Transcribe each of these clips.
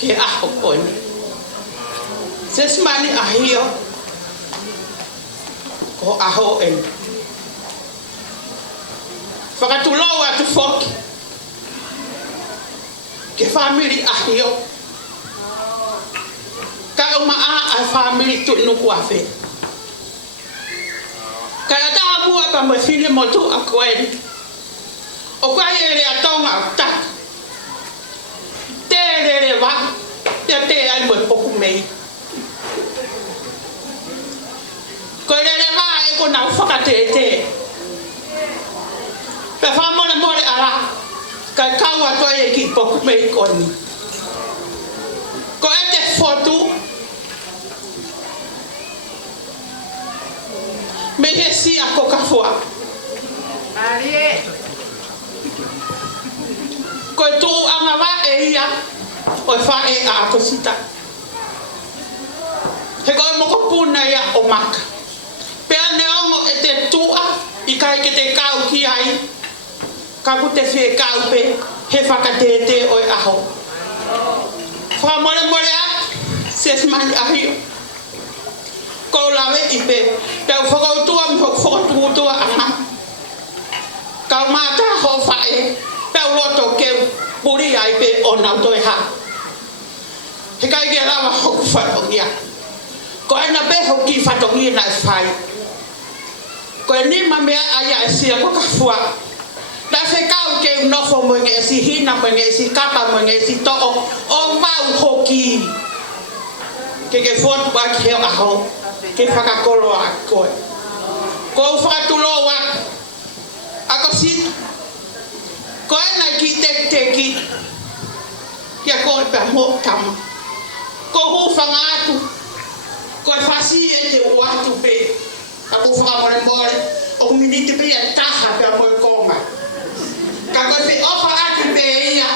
ke aho koni. Sesimani ahio ko aho en. Whakatuloa tu foki ke famili ahio. Ka umaa a famili tu nuku afe. Ka ata mua pa mo fili mo tu a koeni. O kwa yere atonga tak. Te re wa ya te ai mo poku mei. Ko re wa e ko na whakatete. Pe whamona more ara. Ka kaua toi e ki poku mei koni. Ko e te fotu. Me he si a ko Afoa. Arie. Ko tu anga wa e ia o fa e a ko sita. He ko mo ko puna ia o maka. Pe ane ongo e te tua I kai ke te kau ki ai. Ka ku te whi kau pe he whakatete o aho. Whamore more a Sesimani ahio. Ko lawe I pe tau whakautua mi hok whakatuutua aha. Kau mata ho whae tau roto ke puri ai pe o nau toi ha. He kai ke lawa hoku whatongia. Ko ena pe hoki whatongia na whai. Ko ni mamea aya sia ko Afoa. Da se kau ke nofo mo nge si hina mo nge si kapa mo nge si to o mau hoki. Ke fot ba ke aho. Ke whakakolo a koe. Ko whakatulo wa. Ako si. Ko ena ki teki. Kia koe pe mo tama. Ko hu whangatu. Ko whasi e te uatu pe. Ako whakamore more. O miniti pe ia taha pe a moe konga. Ka koe pe ofa ake pe ia.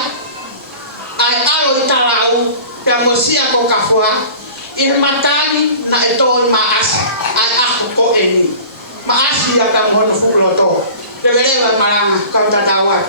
Ai alo I tarau. Pe a mosia ko Afoa. I matani na e toi maasi. Ai aho ko e ni. Maasi ia ka mono fulo to. Lewerewa maranga. Kau tatawa.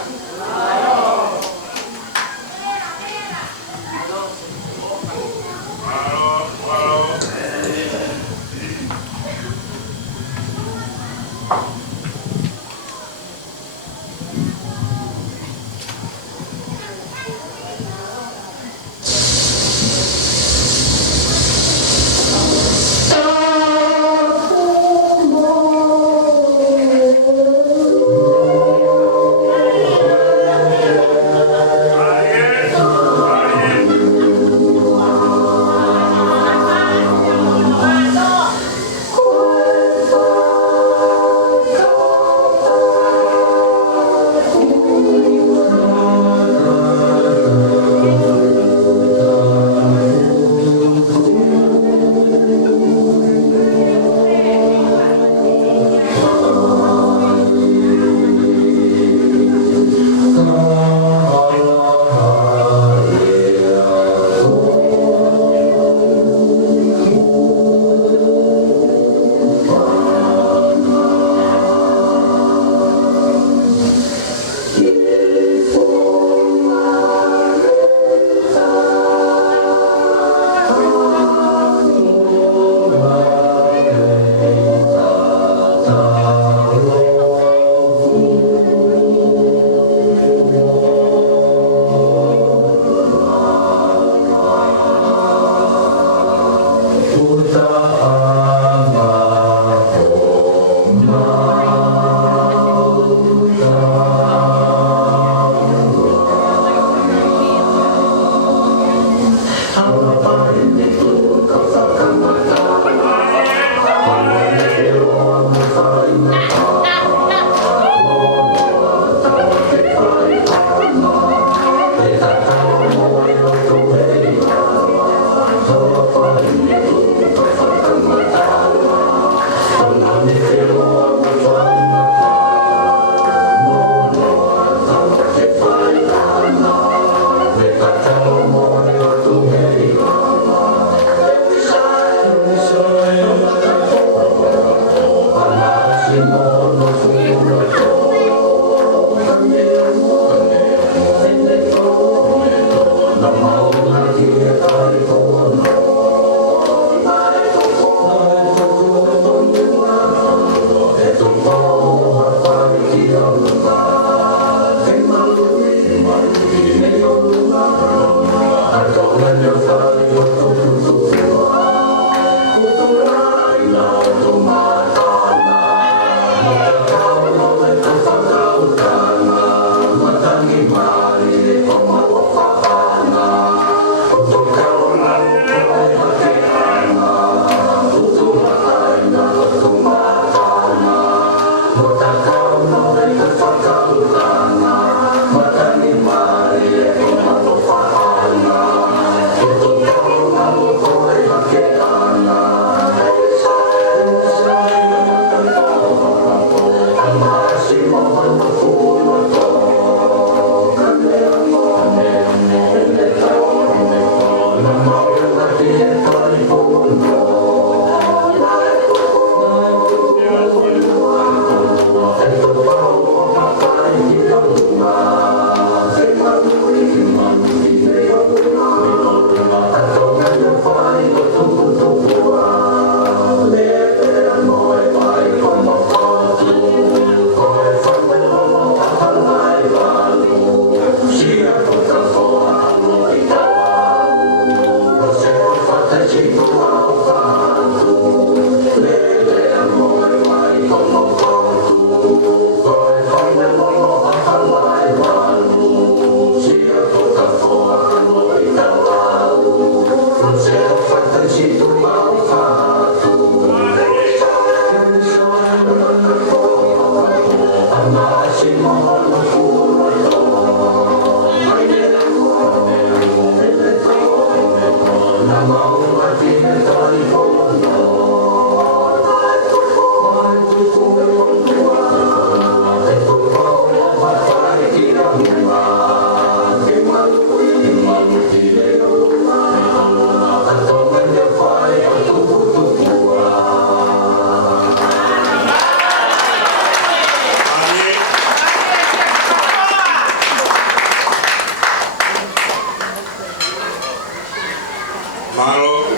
Malo,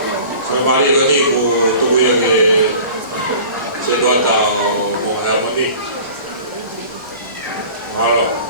Famili lagi ko tuloy ke sedota mo harmoni. Malo.